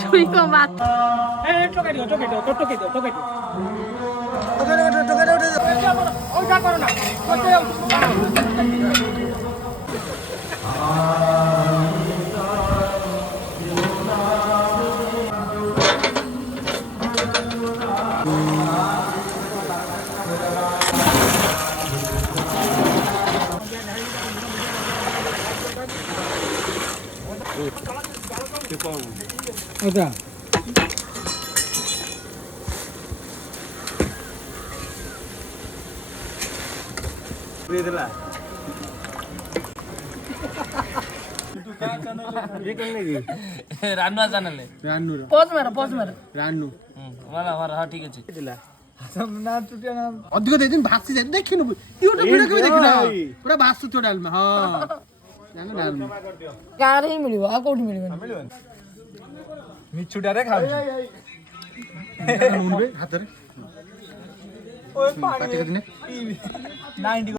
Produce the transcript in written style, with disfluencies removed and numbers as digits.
ছুরি কো মাত এই টোকে দিও টোকে দিও টোকে দিও টোকে দিও ওই যা করো না করতে যাও ওটা রান্না জানালে পোজ মারো রান্নু মারা মারা হ্যাঁ ঠিক আছে ଅଧିକ ଦେଇଛନ୍ତି ଭାସି ଯାଇ ଦେଖିନୁ ୟୁଟ୍ୟୁବ ଭିଡିଓ କେବେ ଦେଖିନ ପୁରା ଭାସୁଥିବ ଡାଲମା ହଁ ଜାଣିଲ ଡାଲମା ଗାଁରେ ହିଁ ମିଳିବ ଆଉ କୋଉଠି ମିଳିବନି ମିଛୁଟାରେ ଖାଉଛି ନୁନ ବେ ହାତରେ ଓଏ ପାଣି କାଟି କାଟି ନେ 90